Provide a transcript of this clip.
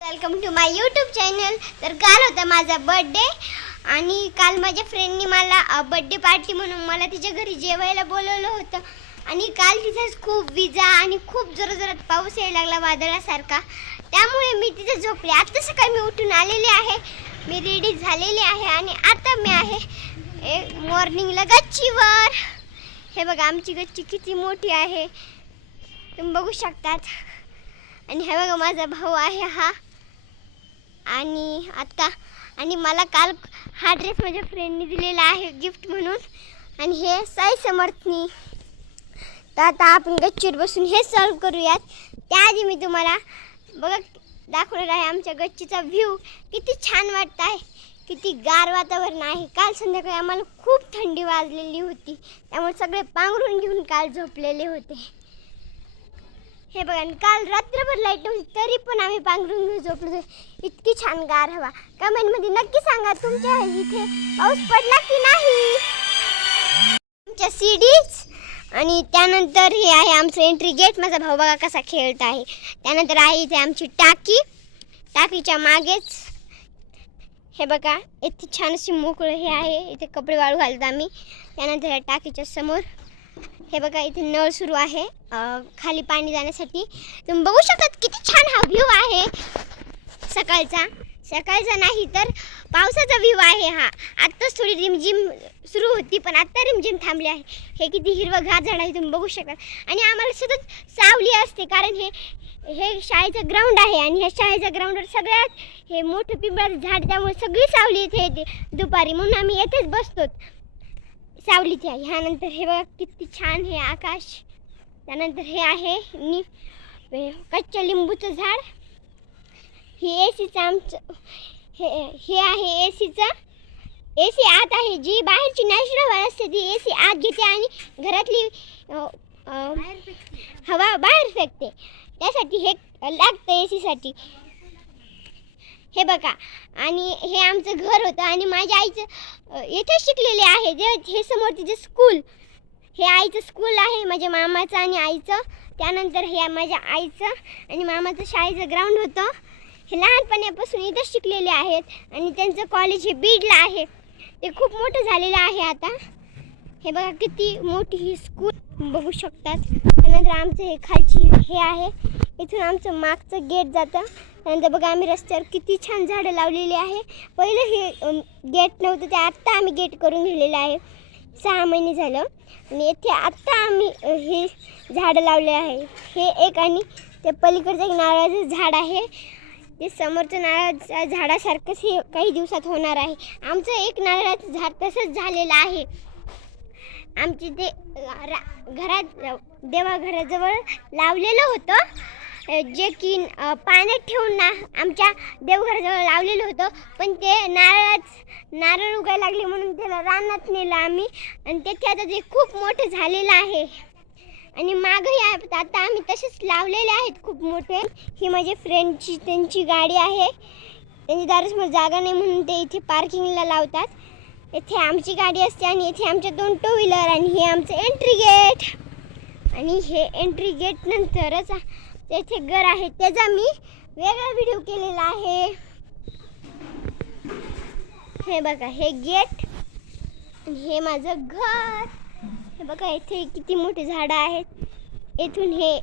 Welcome to my YouTube channel. तर काल होता माझा बर्थडे आणि काल माझ्या फ्रेंडनी मला बर्थडे पार्टी म्हणून मला तिच्या घरी जेवायला बोलवलं होतं आणि काल तिथेच खूप विजा आणि खूप जोरात पाऊस यायला लागला वादळासारखा, त्यामुळे मी तिथे झोपले। आता सकाळी मी उठून आलेले आहे, मी रेडी झालेले आहे आणि आता मी आहे मॉर्निंगला गच्चीवर। हे बघा आमची गच्ची किती मोठी आहे तुम्ही बघू शकतात। आणि हे बघा माझा भाऊ आहे हा, आणि मला काल हा ड्रेस माझ्या फ्रेंडनी दिलेला आहे गिफ्ट म्हणून, आणि हे साई समर्थनी। तर आता आपण गच्चीवर बसून हे सॉल्व करूयात। त्याआधी मी तुम्हाला बघा दाखवणार आहे आमच्या गच्चीचा व्ह्यू। किती छान वाटत आहे, किती गार वातावरण आहे। काल संध्याकाळी आम्हाला खूप थंडी वाजलेली होती, त्यामुळे सगळे पांघरून घेऊन काल झोपलेले होते। हे बघा काल रात्रभर लाईट नव्हती तरी पण आम्ही पांघरून घेऊन झोपलो। इतकी छान गार हवा। कमेंटमध्ये नक्की सांगा तुमच्या इथे पाऊस पडला की नाही। आमच्या सीडीज आणि त्यानंतर हे आहे आमचं एंट्री गेट। माझा भाऊ बघा कसा खेळत आहे। त्यानंतर आहे इथे आमची टाकी, टाकीच्या मागेच हे बघा इथे छान अशी मोकळं हे आहे, इथे कपडे वाळू घालतो आम्ही। त्यानंतर या टाकीच्या समोर हे बघा इथे नळ सुरू आहे खाली पाणी जाण्यासाठी। तुम्ही बघू शकता किती छान हा व्ह्यू आहे सकाळचा नाही तर पावसाचा व्ह्यू आहे हा। आत्ताच थोडी रिमझिम सुरू होती पण आता रिमझिम थांबली आहे। हे किती हिरवंगार झाड आहे तुम्ही बघू शकता। आणि आम्हाला सतत सावली असते कारण हे शाळेचं ग्राउंड आहे आणि ह्या शाळेच्या ग्राउंडवर सगळ्यात हे मोठं पिंपळाचं झाड, त्यामुळे सगळी सावली इथे येते दुपारी, म्हणून आम्ही येथेच बसतो सावलीत। ह्यानंतर हे बघा किती छान हे आकाश। त्यानंतर हे आहे कच्च्या लिंबूचं झाड। हे एसीचं आमचं हे आहे एसी आत आहे। जी बाहेरची नॅचरल हवा असते ती एसी आत घेते आणि घरातली हवा बाहेर फेकते, त्यासाठी हे लागतं एसीसाठी। हे बघा आणि हे आमचं घर होतं आणि माझ्या आईचं इथे शिकलेले आहे जे हे समोर तिचे स्कूल, हे आईचं स्कूल आहे माझ्या मामाचं आणि आईचं। त्यानंतर हे माझ्या आईचं आणि मामाचं शाळेचं ग्राउंड होतं। हे लहानपणापासून इथेच शिकलेले आहेत आणि त्यांचं कॉलेज हे बीडला आहे, ते खूप मोठं झालेलं आहे आता। हे बघा किती मोठी ही स्कूल बघू शकतात। त्यानंतर आमचं हे खालची हे आहे, इथून आमचं मागचं गेट जातं। त्यानंतर बघा आम्ही रस्त्यावर किती छान झाडं लावलेली आहे। पहिलं हे गेट नव्हतं, ते आत्ता आम्ही गेट करून घेतलेलं आहे 6 महिने झालं। आणि येथे आत्ता आम्ही हे झाडं लावले आहे, हे एक आणि ते पलीकडचं एक नारळाचं झाड आहे, ते समोरचं नारळाच्या झाडासारखंच हे काही दिवसात होणार आहे। आमचं एक नारळाचं झाड तसंच झालेलं आहे। आमचे ते घरात देवाघराजवळ लावलेलं होतं, जे की पाण्यात ठेवून आमच्या देवघराजवळ लावलेलं होतं, पण ते नारळ उगायला लागले म्हणून त्याला रानात नेलं आम्ही आणि तेथे आता ते खूप मोठं झालेलं आहे। आणि मागही आता आम्ही तसेच लावलेले आहेत खूप मोठे। ही माझ्या फ्रेंडची त्यांची गाडी आहे, त्यांची दारासमोर जागा नाही म्हणून ते इथे पार्किंगला लावतात। इथे आमची गाडी असते आणि इथे आमच्या 2 टू व्हीलर आणि हे आमचं एंट्री गेट। आणि हे एंट्री गेट नंतरच तेथे घर आहे, त्याचा मी वेगळा व्हिडिओ केलेला आहे। हे बघा हे गेट आणि हे माझं घर। हे बघा इथे किती मोठे झाडं आहेत, इथून हे